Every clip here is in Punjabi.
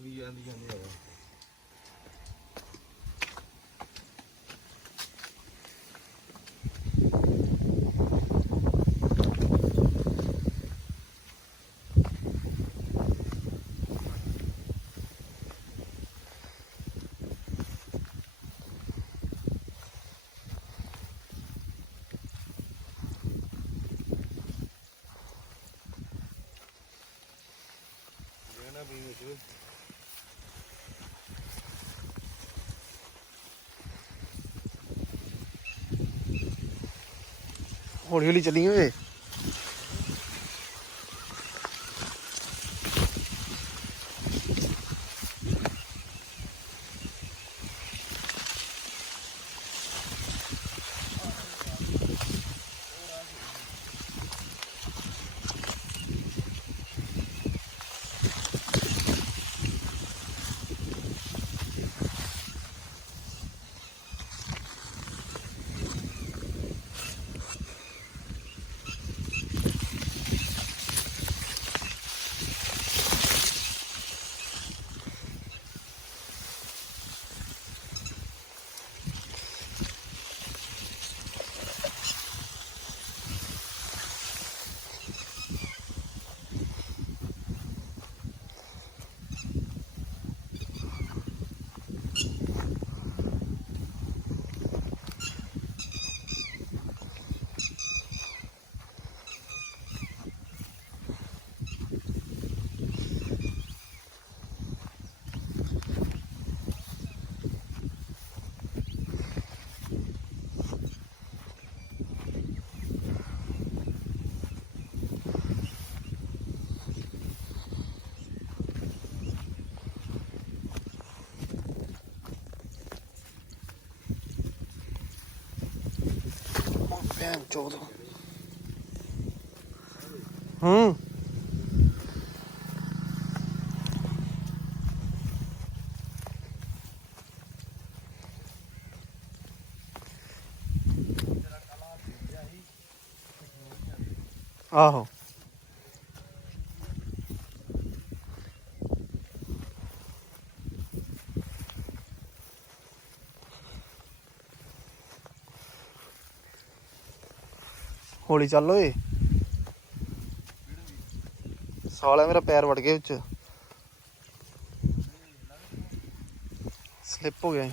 ਵੀ ਜਾਂਦੀ ਜਾਂਦੀ ਹਵਾ। ਹੌਲੀ ਹੌਲੀ ਚੱਲੀ ਓਏ। ਭੈਣ ਚੋਦ। ਆਹੋ ਹੌਲੀ ਚੱਲ ਓਏ। ਸਾਲਿਆ ਮੇਰਾ ਪੈਰ ਵੜ ਗਿਆ ਵਿੱਚ, ਸਲਿੱਪ ਹੋ ਗਿਆ।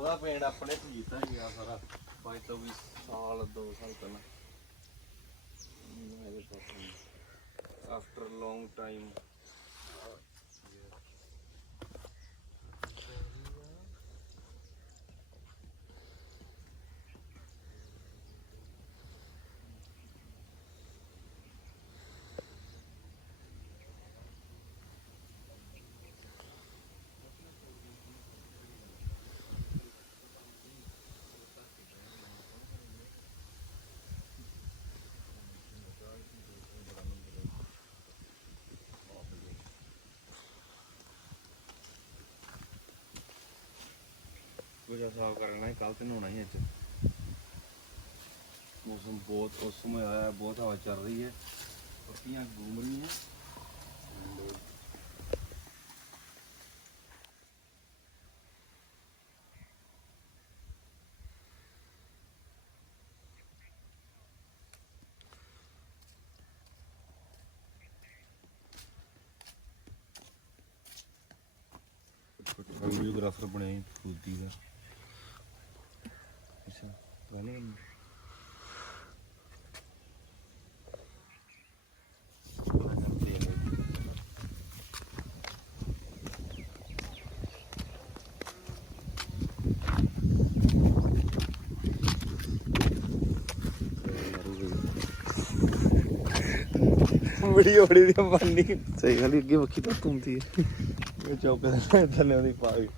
ਉਹਦਾ ਪਿੰਡ ਆਪਣੇ ਕੀਤਾ ਗਿਆ ਸਾਰਾ 5 ਤੋਂ 20 ਸਾਲ 2 ਸਾਲ ਪਹਿਲਾਂ। ਆਫਟਰ ਲੌਂਗ ਟਾਈਮ ਕੁਝ ਸਾਫ ਕਰਨਾ ਕੱਲ ਤੇ ਨਹਾਉਣਾ ਹੀ ਅੱਜ। ਮੌਸਮ ਬਹੁਤ ਉਸ ਸਮੇਂ ਆਇਆ, ਬਹੁਤ ਹਵਾ ਚੱਲ ਰਹੀ ਹੈ, ਪੱਤੀਆਂ ਘूम रही हैं। वीडियोग्राफर बने फूदी का। अच्छा गाने वीडियो बड़ी दी बननी ਸਹੀ ਗੱਲ ਅੱਗੇ ਵੱਖੀ ਤਾਂ ਤੁੰਦੀ ਹੈ। चौके थले नहीं पा गई।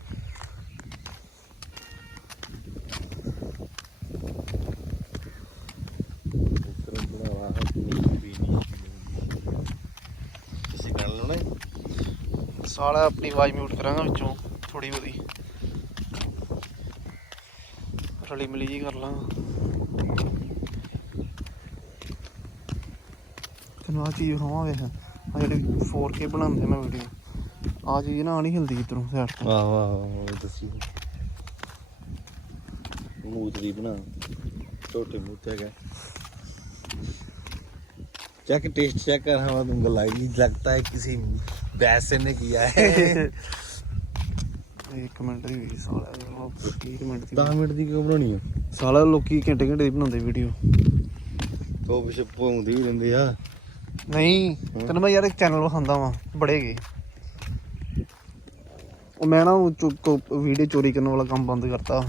ਸਾਲਾ ਆਪਣੀ ਆਵਾਜ਼ ਮਿਊਟ ਕਰਾਂਗਾ ਵਿੱਚੋਂ ਥੋੜੀ ਬਹੁਤੀ, ਰਲੀ ਮਿਲੀ ਜੀ ਕਰ ਲਾਂਗਾ। ਤੈਨੂੰ ਆਹ ਚੀਜ਼ ਵਿਖਾਵਾਂ ਵੇਖ, ਆ ਜਿਹੜੀ 4K ਬਣਾਉਂਦੇ ਮੈਂ ਵੀਡੀਓ, ਆ ਚੀਜ਼ ਨਾ ਨਹੀਂ ਹਿਲਦੀ ਇੱਧਰੋਂ ਸਾਈਡ ਤੋਂ। ਆਹੋ ਆਹੋ ਦੱਸੀ ਮੂਤ ਦੀ ਬਣਾ ਛੋਟੇ ਮੂਤ ਹੈਗਾ। चेक टेस्ट चेक कर हमारा तुमको लगता है किसी वैसे ने किया है। ਇੱਕ ਮਿੰਟ ਦੀ ਵੀ ਸਾਲਾ 20 ਮਿੰਟ ਦੀ 10 ਮਿੰਟ ਦੀ ਕਿਉਂ ਬਣਾਉਣੀ ਆ? ਸਾਲਾ ਲੋਕੀ ਘੰਟੇ ਘੰਟੇ ਦੀ ਬਣਾਉਂਦੇ ਵੀਡੀਓ। ਉਹ ਪਿੱਛੇ ਭੌਂਦੀ ਵੀ ਰਹਿੰਦੇ ਆ। ਨਹੀਂ ਤੈਨੂੰ ਮੈਂ ਯਾਰ ਇੱਕ ਚੈਨਲ ਵਿਖਾਉਂਦਾ ਵਾਂ ਬੜੇ ਗਏ, ਉਹ ਮੈਂ ਨਾ ਵੀਡੀਓ ਚੋਰੀ ਕਰਨ ਵਾਲਾ ਕੰਮ ਬੰਦ ਕਰਤਾ।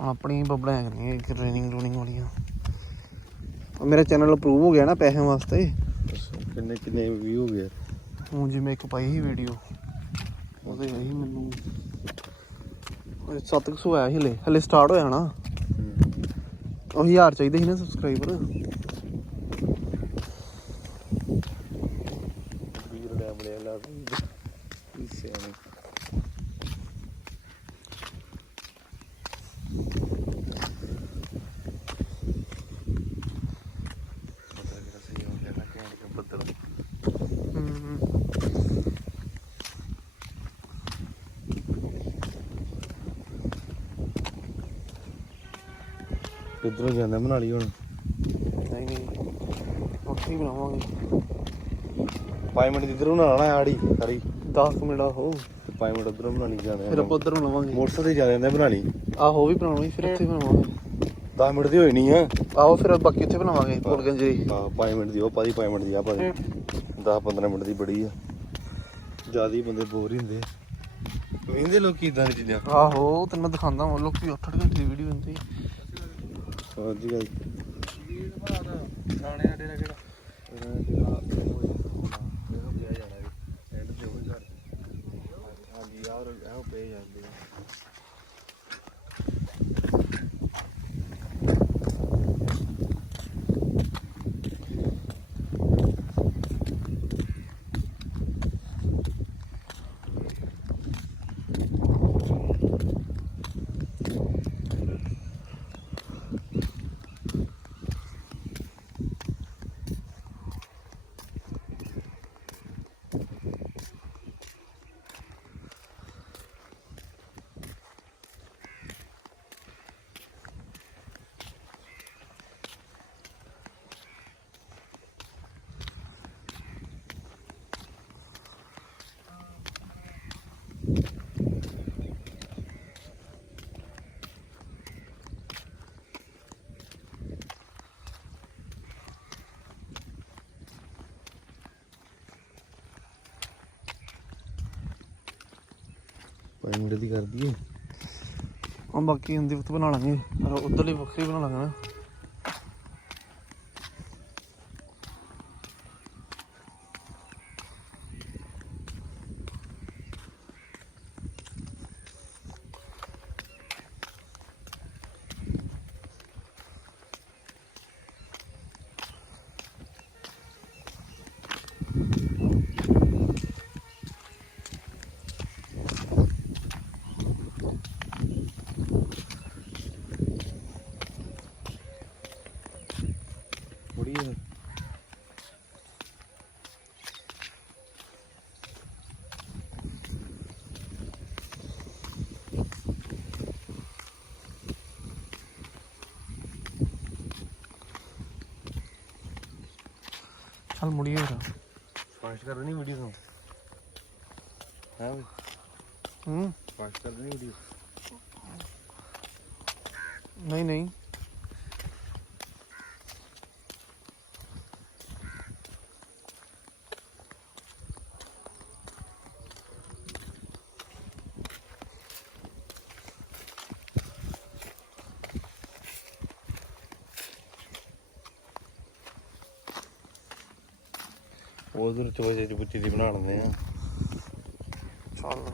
ਆਪਣੀ ਬਬੜਾਂ ਕਰਨੀਆਂ ਟ੍ਰੇਨਿੰਗ ਰੂਨਿੰਗ ਵਾਲੀਆਂ। ਮੇਰਾ ਚੈਨਲ ਅਪਰੂਵ ਹੋ ਗਿਆ ਨਾ ਪੈਸਿਆਂ ਵਾਸਤੇ। ਕਿੰਨੇ ਕਿੰਨੇ ਵਿਊ ਹੋ ਗਏ? ਹੁਣ ਜਿਵੇਂ ਇੱਕ ਪਾਈ ਸੀ ਵੀਡੀਓ, ਉਹਦੇ ਆਈ ਮੈਨੂੰ 700 ਆਇਆ ਸੀ। ਹਲੇ ਸਟਾਰਟ ਹੋਇਆ ਨਾ, ਉਹ 1000 ਚਾਹੀਦੇ ਸੀ ਨਾ ਸਬਸਕ੍ਰਾਈਬਰ। ਕਿੱਧਰੋਂ ਜਾਂਦਾ ਬਣਾ ਲਈ ਹੁਣ? ਨਹੀਂ ਉੱਥੇ ਹੀ ਬਣਾਵਾਂਗੇ। 5 ਮਿੰਟ ਇੱਧਰੋਂ ਬਣਾਉਣਾ ਆੜੀ ਸਾਰੀ 10 ਮਿੰਟ ਹੋ 5 ਮਿੰਟ ਉੱਧਰੋਂ ਬਣਾਉਣੀ ਜਾਂਦੇ। ਫਿਰ ਆਪਾਂ ਉੱਧਰ ਬਣਾਵਾਂਗੇ। ਮੋਟਰਸਾਈਕਲ ਤੇ ਜਾ ਜਾਂਦੇ ਬਣਾਣੀ। ਆਹੋ ਵੀ ਬਣਾਉਣੀ, ਫਿਰ ਇੱਥੇ ਬਣਾਵਾਂਗੇ। 10 ਮਿੰਟ ਦੀ ਹੋਈ ਨਹੀਂ ਆ। ਆਹੋ ਫਿਰ ਬਾਕੀ ਉੱਥੇ ਬਣਾਵਾਂਗੇ ਭੁੱਲਗੰਜ ਜੀ। ਹਾਂ 5 ਮਿੰਟ ਦੀ ਉਹ ਪਾਦੀ, 5 ਮਿੰਟ ਦੀ ਆ ਪਾਦੀ, 10-15 ਮਿੰਟ ਦੀ ਬੜੀ ਆ। ਜ਼ਿਆਦਾ ਹੀ ਬੰਦੇ ਬੋਰ ਹੀ ਹੁੰਦੇ ਵੇਂਦੇ ਲੋਕੀ ਇਦਾਂ ਦੀ ਚੀਜ਼ਾਂ। ਆਹੋ ਤੈਨੂੰ ਮੈਂ ਦਿਖਾਉਂਦਾ ਹਾਂ, ਲੋਕੀ 8-8 ਘੰਟੇ ਦੀ ਵੀਡੀਓ ਹੁੰਦੀ। ਹਾਂਜੀ ਗੱਲ ਗਾਣੇ ਸਾਡੇ ਨਾਲ ਕਿਹੜਾ ਹਾਂਜੀ ਯਾਰ ਇਹੋ ਪੇ ਜਾਂਦੇ ਆ। ਮਿੰਟ ਦੀ ਕਰ ਦਈਏ। ਉਹ ਬਾਕੀ ਹੁੰਦੀ ਵਕਤ ਬਣਾ ਲਾਂਗੇ, ਪਰ ਉੱਧਰਲੀ ਵੱਖਰੀ ਬਣਾ ਲਾਂਗੇ ਨਾ। ਚੱਲ ਮੁੜੀਏ ਫਿਰ। ਫਾਸਟ ਕਰ ਦੇਣੀ ਵੀਡੀਓ ਤੋਂ ਹੈ ਵੀ ਫਾਸਟ ਕਰ ਦੇਣੀ ਵੀਡੀਓ। ਨਹੀਂ ਨਹੀਂ ਉਧਰ ਚੋਜੇ ਚ ਪੁੱਛੀ ਦੀ ਬਣਾ ਲੈਂਦੇ ਆ। ਚੱਲ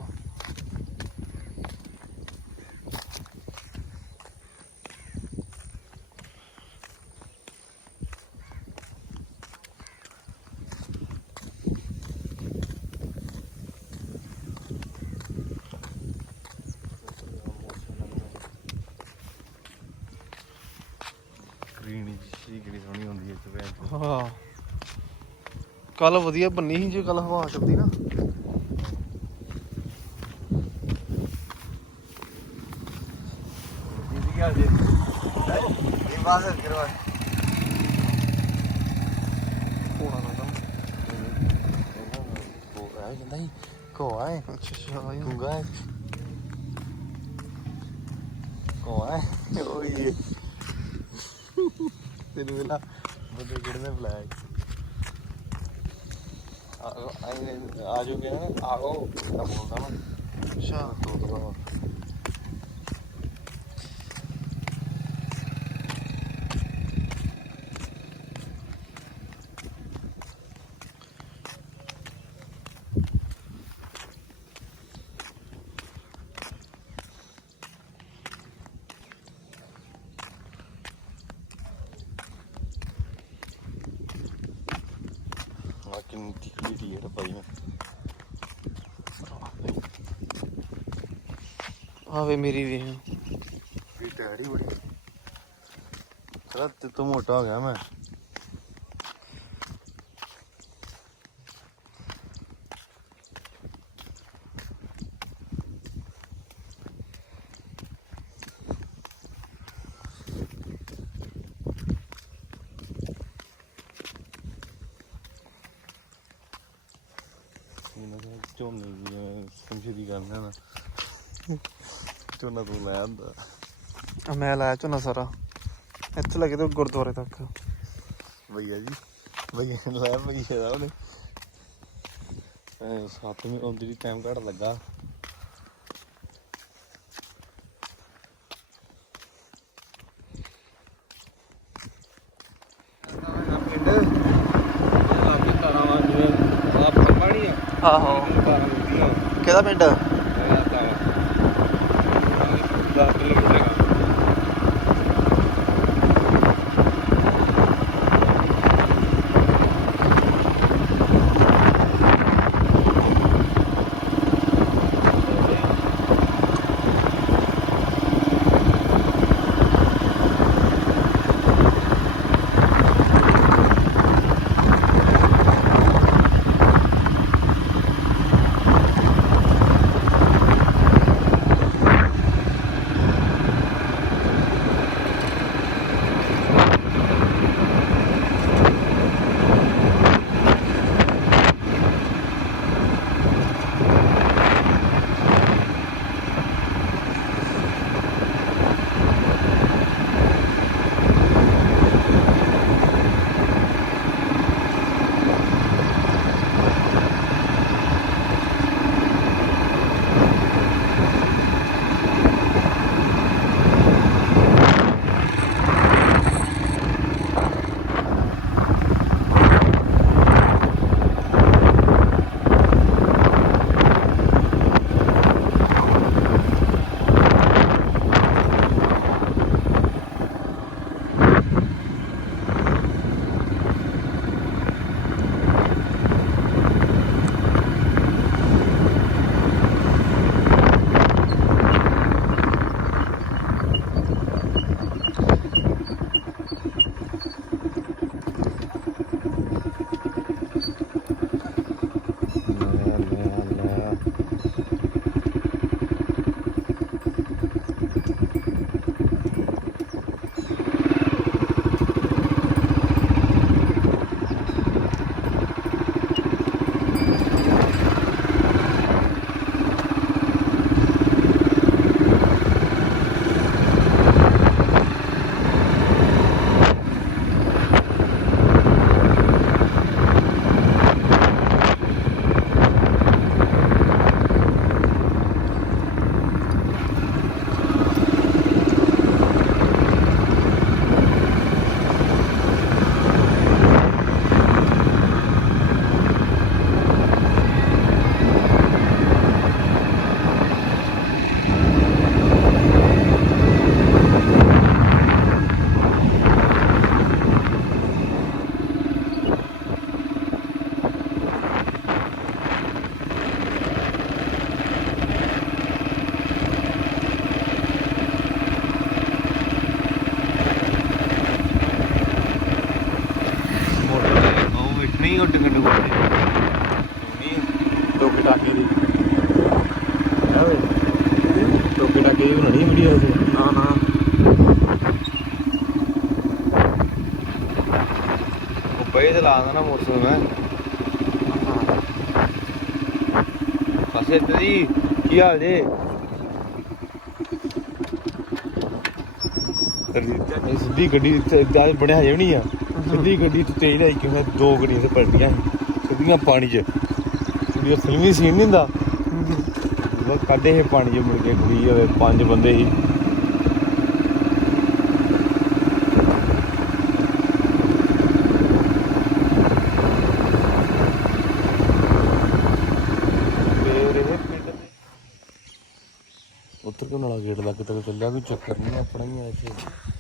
ਗ੍ਰੀਨ ਜੀ ਕਿਹੜੀ ਸੋਹਣੀ ਹੁੰਦੀ ਹੈ ਇੱਥੇ ਭੈਣ। ਹਾਂ ਕੱਲ ਵਧੀਆ ਬੰਨੀ ਸੀ ਜੇ ਕੱਲ ਹਵਾ ਚੱਲਦੀ ਨਾ। ਦੀਦੀ ਕੀ ਹਾਲ ਜੀ? ਇਹ ਬਾਤ ਕਰਵਾ ਹੋਣਾ ਨਾ ਤਾਂ ਉਹ ਆ ਜਾਂਦਾ ਹੀ ਕੋ ਆਏ। ਅੱਛਾ ਗੁੰਗਾ ਹੈ ਕੋ ਆਏ ਓਏ ਤੈਨੂੰ ਵੇਲਾ ਬੰਦੇ ਕਿਹੜੇ ਬੁਲਾਇਆ ਆ ਜਾਓਗੇ ਨਾ ਆਓ ਤਾਂ ਬੋਲਦਾ ਨਾ। ਅੱਛਾ ਤੋਂ ਕਿੰਨੀ ਟਿਕਲੀ ਹੈ ਭਾਈ ਨੇ ਆਵੇ ਮੇਰੀ ਵੇਖ ਇਹ ਟੈੜੀ ਬੜੀ ਸਰ ਤੇ ਤੂੰ ਮੋਟਾ ਹੋ ਗਿਆ ਮੈਂ। ਝੋਨੇ ਦੀ ਸਮਝੀ ਦੀ ਗੱਲ ਹੈ ਨਾ ਝੋਨਾ ਤੂੰ ਲੈ ਆਂਦਾ ਮੈਂ ਲਾਇਆ ਝੋਨਾ ਸਾਰਾ ਇੱਥੇ ਲੱਗੇ ਤੇ ਗੁਰਦੁਆਰੇ ਤੱਕ। ਭਈਆ ਜੀ ਭਈਆ ਲੈ ਭਈਆ ਦਾ ਉਹਨੇ 7 ਵਜੇ ਆਉਂਦੀ ਦੀ ਟਾਈਮ ਘੱਟ ਲੱਗਾ। ਆਹੋ ਕਿਹਦਾ ਪਿੰਡ? ਲਾਗੇ ਟਾਗੇ ਦੀ ਬਣਾਉਣੀ ਵੀਡੀਓ ਉਹਦੀ ਨਾ ਨਾ ਉਹ ਪਏ ਤੇ ਲਾ ਦੇਣਾ ਮੋਟਰਸਾਈਕਲ ਮੈਂ ਪਾਸੇ ਤੇਰੀ ਕੀ ਹਾਲ ਜੇ ਇਹ ਸਿੱਧੀ ਗੱਡੀ ਇੱਥੇ ਬਣਿਆ ਹਜੇ ਵੀ ਨਹੀਂ ਆ ਸਿੱਧੀ ਗੱਡੀ ਤੇ ਤੇਜ਼ ਆਈ ਕਿਉਂ ਦੋ ਗੱਡੀਆਂ ਤੇ ਪਲਟੀਆਂ ਸਿੱਧੀਆਂ ਪਾਣੀ 'ਚ ਕੁੜੀ ਫਿਲਮੀ ਸੀਨ ਨਹੀਂ ਹੁੰਦਾ ਉਹ ਕੱਢੇ ਇਹ ਪਾਣੀ 'ਚ ਮੁੜ ਕੇ ਕੁੜੀ ਹੋਵੇ 5 ਬੰਦੇ ਸੀ ਉੱਤਰ ਕੇ ਨਾਲਾ ਗੇਟ ਲੱਗ ਤੱਕ ਚੱਲਿਆ ਕੋਈ ਚੱਕਰ ਨਹੀਂ ਆਪਣਾ ਹੀ ਆ ਇੱਥੇ